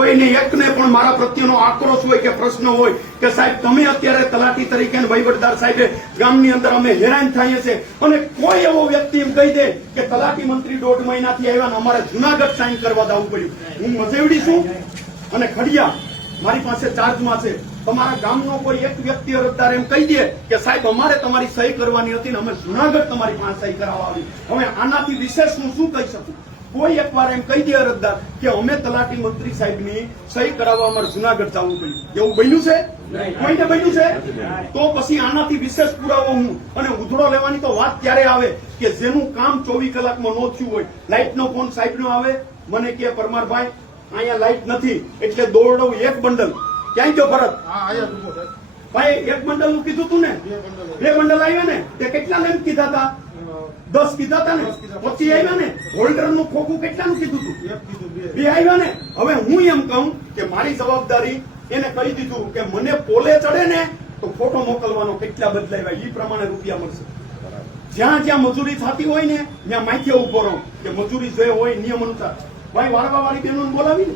કોઈને એકને પણ મારા પ્રત્યેનો આક્રોશ હોય કે પ્રશ્ન હોય કે સાહેબ તમે અત્યારે તલાટી તરીકે વહીવટદાર સાહેબે ગામની અંદર અમે હેરાન થઈએ છીએ અને કોઈ એવો વ્યક્તિ એમ કહી દે કે તલાટી મંત્રી 1.5 મહિનાથી આવ્યા ને અમારે જુનાગઢ સાઈન કરવા જવું પડ્યું, હું મજેવડી છું અને ખડિયા મારી પાસે ચાર્જમાં છે, તમારા ગામનો કોઈ એક વ્યક્તિ અરજદાર એમ કહી દે કે સાહેબ અમારે તમારી સહી કરવાની હતી ને અમે જુનાગઢ તમારી પાસે સહી કરાવવા આવી, હવે આનાથી વિશેષ હું શું કહી શકું? કોઈ એકવાર એમ કહી દે અરજદાર કે અમે તલાટી મંત્રી સાહેબની સહી કરાવવા અમારે જુનાગઢ જવું પડ્યું, એવું બન્યું છે? કોઈને બન્યું છે? તો પછી આનાથી વિશેષ પુરાવો હું અને ઉધડો લેવાની તો વાત ત્યારે આવે કે જેનું કામ 24 કલાકમાં ન થયું હોય, લાઇટનો ફોન સાહેબનો આવે, મને કે પરમારભાઈ અહીંયા લાઇટ નથી એટલે દોરડું એક બંડલ, ક્યાંય ગયો ભરત? ભાઈ એક બંડલ નું કીધું તું ને, 2 બંડલ આવ્યા ને, તે કેટલા લેમ્પ કીધા હતા? 10 કીધા હતા ને, પછી આવ્યા ને. હોલ્ડર નું ખોખું કેટલાનું કીધું તું? 2 આવ્યા ને. હવે હું એમ કહું કે મારી જવાબદારી એને કહી દીધું કે મને પોલે ચડે ને તો ફોટો મોકલવાનો, કેટલા બદલાવ્યા એ પ્રમાણે રૂપિયા મળશે. જ્યાં જ્યાં મજૂરી થતી હોય ને ત્યાં માથે ઉભો રહું કે મજૂરી જે હોય નિયમ અનુસાર. ભાઈ વાળવા વાળી બહેનોને બોલાવી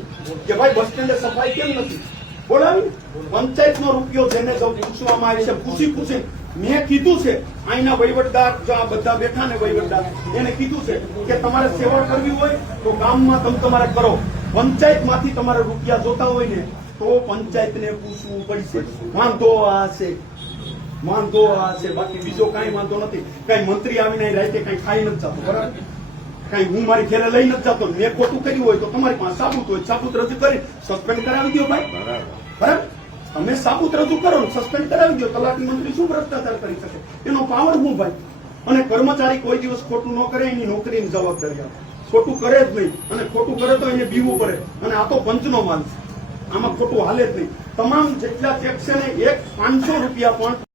કે ભાઈ બસ સ્ટેન્ડે સફાઈ કેમ નથી, બોલાવી. પંચાયતનો રૂપિયો જેને પૂછવામાં આવે છે પૂછી મેં કીધું છે અહીંના વહીવટદાર જો આ બધા બેઠા ને વહીવટદાર એને કીધું છે કે તમારે સેવા કરવી હોય તો ગામમાં તમે તમારે કરો, પંચાયતમાંથી તમારે રૂપિયા જોતા હોય ને તો પંચાયતને પૂછવું પડશે. વાંધો આ છે, બાકી બીજો કઈ વાંધો નથી. કઈ મંત્રી આવીને રાતે કઈ ખાઈ નથી જતો, બરાબર? કઈ હું મારી ઘેરે લઈ નથી જતો, મેં ખોટું કર્યું હોય તો તમારી પાસે સાબુત હોય, સાબુત રજૂ કરી સસ્પેન્ડ કરાવી દો ભાઈ, બરાબર? તમે સાબુત રજૂ કરો ને સસ્પેન્ડ કરાવી દો. તલાટી મંત્રી શું ભ્રષ્ટાચાર કરી શકે? એનો પાવર હું ભાઈ. અને કર્મચારી કોઈ દિવસ ખોટું ન કરે, એની નોકરીની જવાબદારી આવે. ખોટું કરે જ નહીં, અને ખોટું કરે તો એને બીવું પડે. અને આ તો પંચનો માલ છે, આમાં ખોટું હાલે જ નહીં. તમામ જેટલા ચેક છે ને 500 રૂપિયા પણ